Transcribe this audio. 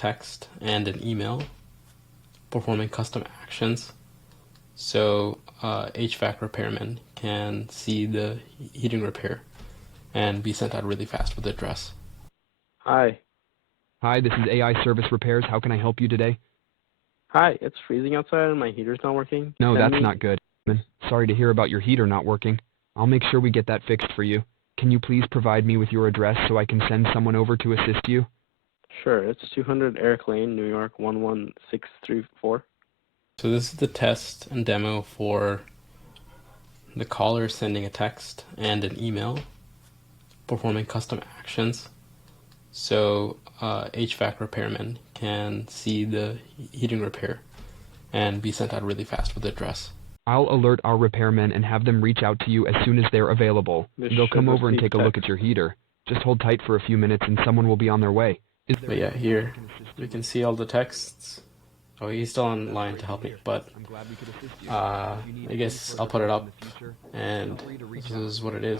text and an email performing custom actions, so HVAC repairmen can see the heating repair and be sent out really fast with the address. Hi. Hi, this is AI Service Repairs. How can I help you today? Hi, it's freezing outside and my heater's not working. No, that's not good. Sorry to hear about your heater not working. I'll make sure we get that fixed for you. Can you please provide me with your address so I can send someone over to assist you? Sure, it's 200 Eric Lane, New York, 11634. So this is the test and demo for the caller sending a text and an email performing custom actions, so HVAC repairmen can see the heating repair and be sent out really fast with the address. I'll alert our repairmen and have them reach out to you as soon as they're available. They'll come over and take a look at your heater. Just hold tight for a few minutes and someone will be on their way. But yeah, here we can see all the texts. Oh, he's still online to help me, but I guess I'll put it up, and this is what it is.